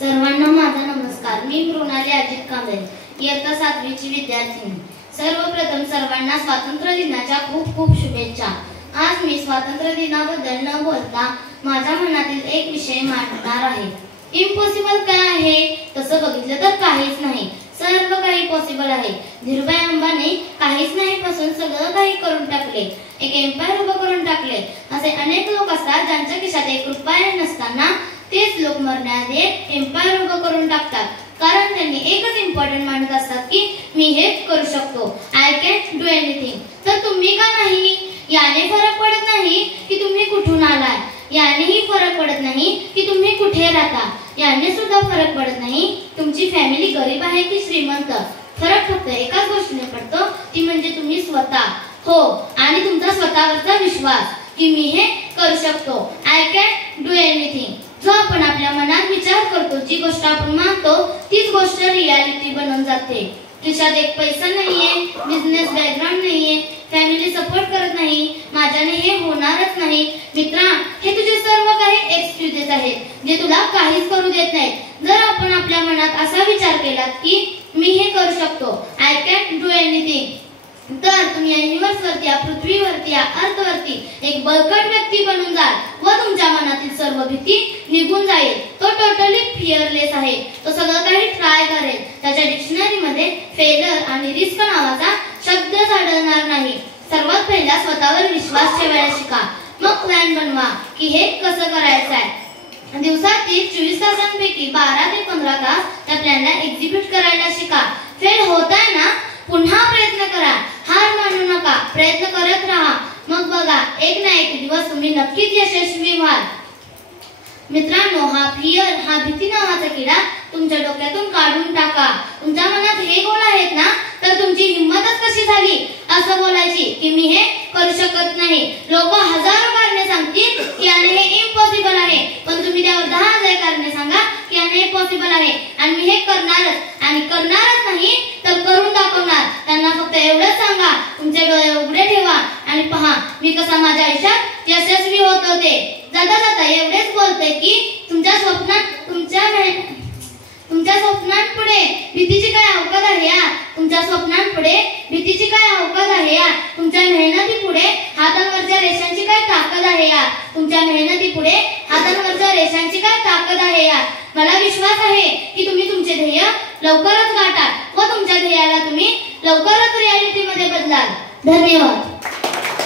सर्वांना माझा नमस्कार। मी मृणाली अजित कांबळे, इयत्ता 7वी ची विद्यार्थिनी। सर्वप्रथम सर्वांना स्वातंत्र्य दिनाच्या खूप खूप शुभेच्छा। आज मी स्वातंत्र्य दिनाबद्दल न बोलता माझ्या मनातील एक विषय मांडणार आहे। इम्पॉसिबल काय आहे? तसं बघितलं तर काहीच नाही, सर्व काही पॉसिबल आहे। धीरूभाई अंबानी काहीच नाही पासून सगळं काही करून टाकले, एक एम्पायर उभं करून टाकले। असे अनेक लोक असतात ज्यांच्या खिशात 1 रुपया नसताना तेच लोक मरण्याआधी एम्पायर उभं करून टाकतात, कारण त्यांनी एकच इम्पॉर्टंट मानत असतात की मी हे करू शकतो, आय कॅन डू एनिथिंग। तर तुम्ही का नाही? याने फरक पडत नाही की तुम्ही कुठून आलाय, यानेही फरक पडत नाही की तुम्ही कुठे राहता, याने सुद्धा फरक पडत नाही तुमची फॅमिली गरीब आहे की श्रीमंत। फरक फक्त एकाच गोष्टीने पडतो, ती म्हणजे तुम्ही स्वतः। हो, आणि तुमचा स्वतःवरचा विश्वास की मी हे करू शकतो, आय कॅन डू एनिथिंग। जो आपण आपल्या मनात विचार करतो, जी गोष्ट आपण मानतो, तीच गोष्ट रियालिटी बनून जाते। खिशात 1 पैसा नाहीये, बिझनेस बॅकग्राऊंड नाहीये, फॅमिली सपोर्ट करत नाही, माझ्याने हे होणारच नाही। मित्रा, हे तुझे सर्व काही एक्सक्यूजेस आहेत जे तुला काहीच करू देत नाहीत। जर आपण आपल्या मनात असा विचार केलात की मी हे करू शकतो, आय कॅन डू एनिथिंग, तर तुम्ही या युनिव्हर्सवरती, या पृथ्वीवरती, या अर्थवरती एक बळकट व्यक्ती बनून जाल व तुमच्या मनातील सर्व भीती निघून जाईल। तो टोटली फिअरलेस आहे, तो सगळं काही ट्राय करेल। त्याच्या डिक्शनरीमध्ये फेलर आणि रिस्क नावाचा शब्द आढळणार नाही। सर्वात पहिला स्वतःवर विश्वास ठेवायला शिका, मग प्लॅन बनवा की हे कसं करायचं आहे। दिवसातील 24 तासांपैकी 12 ते 15 तास त्या प्लॅनला एक्झिक्यूट करायला शिका। फेल होताय ना, पुन्हा प्रयत्न करा, हार मानू नका, प्रयत्न करत राहा, मग बघा एक ना एक दिवस तुम्ही नक्कीच यशस्वी व्हाल। मित्रांनो, हा फिअर, हा भीती नावाचा किडा तुमच्या डोक्यातून काढून टाका। तुमच्या मनात हे गोल आहेत ना, तर तुमची हिंमतच कशी झाली असं बोलायची की मी हे करू शकत नाही। लोक हजारो कारणे सांगतील की याने हे इम्पॉसिबल आहे, पण तुम्ही त्यावर 10,000 कारणे सांगा की याने हे पॉसिबल आहे आणि मी हे करणारच, आणि करणारच नाही तर करून दाखवणार। त्यांना फक्त एवढंच सांगा, तुमचे डोळे उघडे ठेवा आणि पहा मी कसा माझ्या आयुष्यात यशस्वी होत होते। जाता जाता एवढेच बोलते की तुमच्या स्वप्नांपुढे भीतीची काय अवकाश आहे यार, तुमच्या स्वप्नांपुढे भीतीची काय अवकाश आहे यार, तुमच्या मेहनतीपुढे हातांवरच्या रेषांची काय ताकद आहे यार, तुमच्या मेहनतीपुढे हातांवरच्या रेषांची काय ताकद आहे यार। मला विश्वास आहे की तुम्ही तुमचे ध्येय लवकरच गाठाल व तुमच्या ध्येयाला तुम्ही लवकरच रियालिटी मध्ये बदलाल। धन्यवाद।